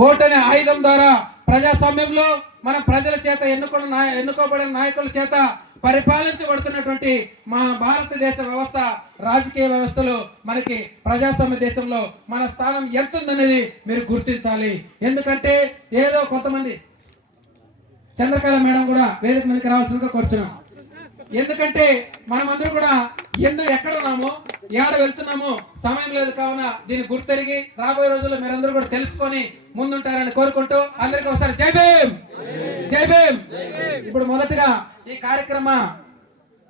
Vote అనే ఆయుధం ద్వారా ప్రజాస్వామ్యంలో మనం ప్రజల చేత ఎన్నుకోబడిన నాయకుల చేత పరిపాలించబడుతున్నటువంటి మా భారతదేశ వ్యవస్థ, రాజకీయ వ్యవస్థలో మనకి ప్రజాస్వామ్య దేశంలో మన స్థానం ఎంత ఉందనేది మీరు గుర్తించాలి. ఎందుకంటే ఏదో కొంతమంది చంద్రకళ మేడం కూడా వేదిక మీదకి రావాల్సిందిగా కోరుచున్నాం. ఎందుకంటే మనమందరూ కూడా ఎక్కడ ఉన్నామో, ఏడ వెళ్తున్నామో సమయం లేదు. కావున దీన్ని గుర్తెరిగి రాబోయే రోజుల్లో మీరందరూ కూడా తెలుసుకొని ముందుంటారని కోరుకుంటూ అందరికీ ఒకసారి జై భీమ్, జై భీమ్. ఇప్పుడు మొదటగా ఈ కార్యక్రమ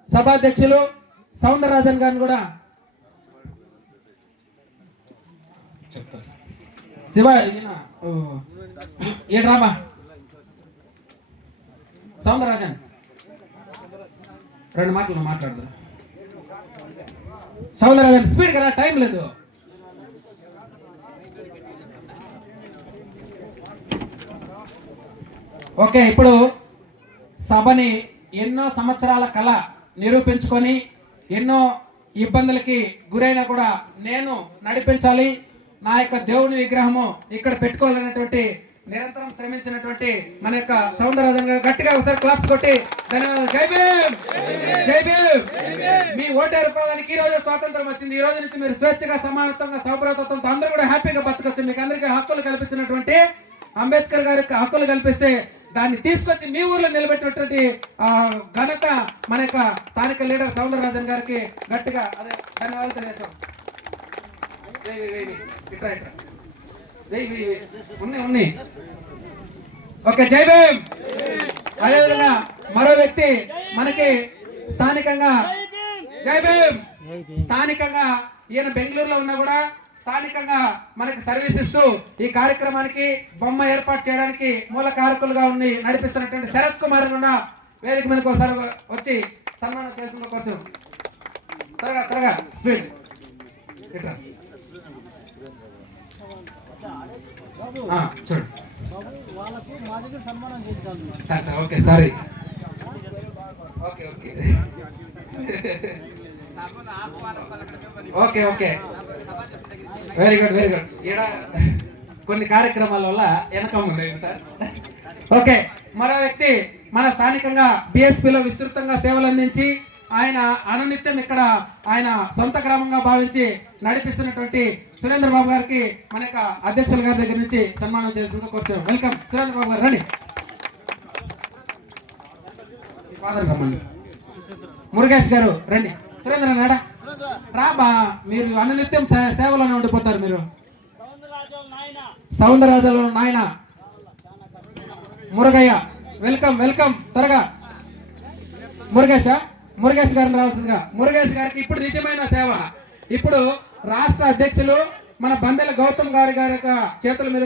సభాధ్యక్షులు సౌందరరాజన్ గారిని కూడా శివ రాబా సౌందరరాజన్ 2 మాటలు మాట్లాడదు. సౌందరరాజన్ స్పీడ్ కదా, టైం లేదు. ఓకే, ఇప్పుడు సభని ఎన్నో సంవత్సరాల కళ నిరూపించుకొని ఎన్నో ఇబ్బందులకి గురైనా కూడా నేను నడిపించాలి, నా యొక్క దేవుని విగ్రహము ఇక్కడ పెట్టుకోవాలనేటువంటి నిరంతరం శ్రమించినటువంటి మన యొక్క సౌందరరాజన్ గారు గట్టిగా ఒకసారి క్లాప్స్ కొట్టి ధన్యవాదాలు. జై భీమ్, జై భీమ్. మీ ఓటు రూపాయలకి ఈ రోజు స్వాతంత్రం వచ్చింది. ఈ రోజు నుంచి మీరు స్వేచ్ఛగా, సమానత్వంగా, సౌభ్రతత్వంతో అందరూ కూడా హ్యాపీగా బతకొచ్చు. మీకు అందరికీ హక్కులు కల్పించినటువంటి అంబేద్కర్ గారికి హక్కులు కల్పిస్తే దాన్ని తీసుకొచ్చి మీ ఊర్లో నిలబెట్టినటువంటి ఘనత మన యొక్క స్థానిక లీడర్ సౌందరరాజన్ గారికి గట్టిగా అదే ధన్యవాదాలు తెలియజేస్తాం. ఉన్నాయి. ఓకే, జై భీమ్. అదేవిధంగా మరో వ్యక్తి మనకి స్థానికంగా జై భీమ్, స్థానికంగా ఈయన బెంగళూరులో ఉన్నా కూడా స్థానికంగా మనకి సర్వీస్ ఇస్తూ ఈ కార్యక్రమానికి బొమ్మ ఏర్పాటు చేయడానికి మూల కారకులుగా ఉండి నడిపిస్తున్నటువంటి శరత్ కుమార్ కూడా వేదిక మీదకి ఒకసారి వచ్చి సన్మానం చేస్తున్న కోసం త్వరగా స్పీడ్ ఇట్లా చూడు sir. Okay, sorry. Okay okay okay very good, very good. ఈడ కొన్ని కార్యక్రమాల వల్ల వెనకం ఉంది సార్. ఓకే, మరో వ్యక్తి మన స్థానికంగా బిఎస్పిలో విస్తృతంగా సేవలు అందించి ఆయన అనునిత్యం ఇక్కడ ఆయన సొంత గ్రామంగా భావించి నడిపిస్తున్నటువంటి సురేంద్ర బాబు గారికి మన యొక్క అధ్యక్షుల గారి దగ్గర నుంచి సన్మానం చేస్తుందో కూర్చోండి. వెల్కమ్ సురేంద్ర బాబు గారు, రండి. ఫాదర్ రమ్మండి. మురుగేష్ గారు రండి. సురేంద్ర నాడా రాబా, మీరు అనునిత్యం సేవలోనే ఉండిపోతారు. మీరు సౌందరరాజుల నాయన మురుగయ్య, వెల్కమ్ వెల్కమ్. త్వరగా మురుగేష్ గారిని రావాల్సిందిగా. మురుగేష్ గారికి ఇప్పుడు నిజమైన సేవ. ఇప్పుడు రాష్ట్ర అధ్యక్షులు మన బందెల గౌతమ్ గారి చేతుల మీద